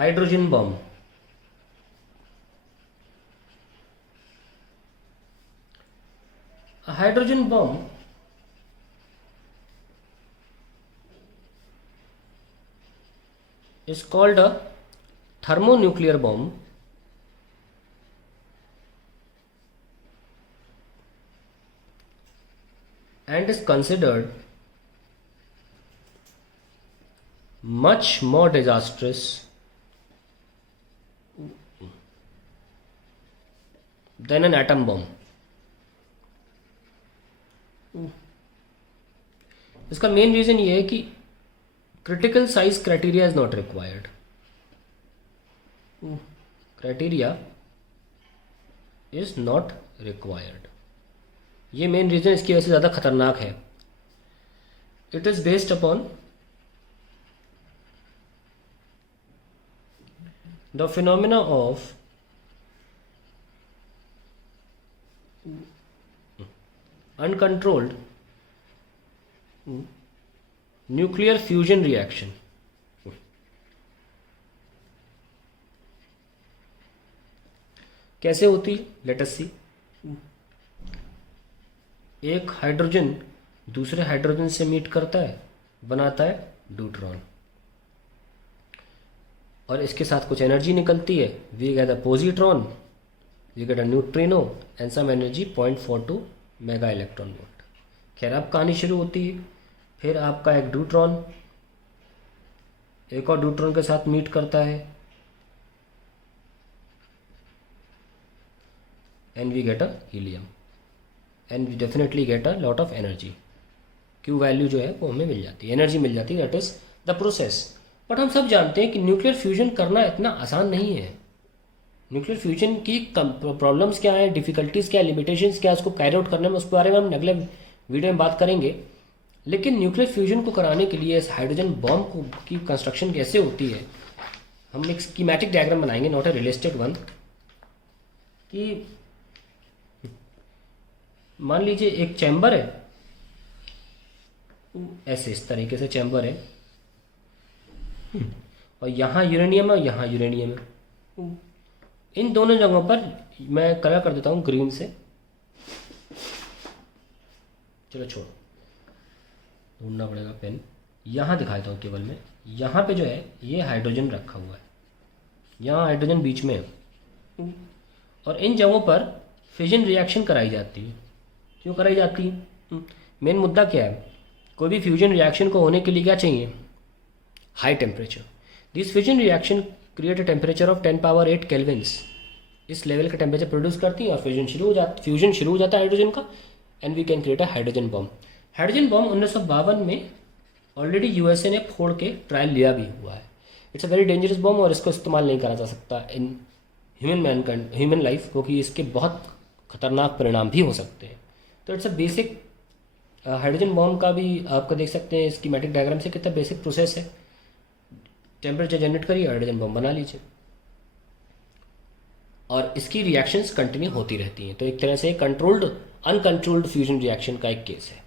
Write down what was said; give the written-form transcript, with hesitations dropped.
Hydrogen bomb. A hydrogen bomb is called a thermonuclear bomb and is considered much more disastrous than an atom bomb. इसका main reason ये है कि critical size criteria is not required. Criteria is not required, ये main reason इसकी वजह से ज़्यादा खतरनाक है। It is based upon the phenomena of uncontrolled nuclear fusion reaction. कैसे होती, लेट अस सी। एक हाइड्रोजन दूसरे हाइड्रोजन से मीट करता है, बनाता है ड्यूट्रॉन, और इसके साथ कुछ एनर्जी निकलती है। We get a positron, we get a neutrino and some energy 0.42 mega electron volt. खैर अब कहानी शुरू होती है। फिर आपका एक ड्यूट्रॉन एक और ड्यूट्रॉन के साथ मीट करता है and we get a helium and we definitely get a lot of energy. Q value जो है वो हमें मिल जाती है, एनर्जी मिल जाती है, that is the process. But हम सब जानते हैं कि न्यूक्लियर फ्यूजन करना इतना आसान नहीं है। न्यूक्लियर फ्यूजन की प्रॉब्लम्स क्या है, डिफिकल्टीज़ क्या है, लिमिटेशंस क्या है, उसको कैरी आउट करने में, उसके बारे में हम अगले वीडियो में बात करेंगे। लेकिन न्यूक्लियर फ्यूजन को कराने के लिए इस हाइड्रोजन बॉम्ब को की कंस्ट्रक्शन कैसे होती है, हम एक स्कीमेटिक डायग्राम बनाएंगे, नॉट ए रियलिस्टिक वन। कि मान लीजिए एक चैम्बर है, ऐसे इस तरीके से चैम्बर है, और यहाँ यूरेनियम है और यहाँ यूरेनियम है। इन दोनों जगहों पर मैं कलर कर देता हूँ ग्रीन से। चलो छोड़ो, ढूंढना पड़ेगा पेन। यहाँ दिखाता हूँ केवल मैं, यहाँ पे जो है ये हाइड्रोजन रखा हुआ है, यहाँ हाइड्रोजन बीच में है, और इन जगहों पर फिजन रिएक्शन कराई जाती है। क्यों कराई जाती है? मेन मुद्दा क्या है, कोई भी फ्यूजन रिएक्शन को होने के लिए क्या चाहिए, high temperature. This fusion reaction create a temperature of 10⁸ Kelvin's. इस लेवल का टेम्परेचर प्रोड्यूस करती है और फ्यूजन शुरू हो जाता है हाइड्रोजन का, and we can create a hydrogen bomb. Hydrogen bomb 1952 में ऑलरेडी यूएसए ने फोड़ के ट्रायल लिया भी हुआ है। It's a very dangerous bomb और इसको इस्तेमाल नहीं करा जा सकता इन ह्यूमन लाइफ, क्योंकि इसके बहुत खतरनाक परिणाम भी हो सकते हैं। तो it's a basic hydrogen bomb का भी आपको देख सकते हैं स्कीमेटिक डायग्राम से कितना बेसिक प्रोसेस है। टेम्परेचर जनरेट करिए, हाइड्रोजन बॉम्ब बना लीजिए, और इसकी रिएक्शंस कंटिन्यू होती रहती हैं। तो एक तरह से कंट्रोल्ड अनकंट्रोल्ड फ्यूजन रिएक्शन का एक केस है।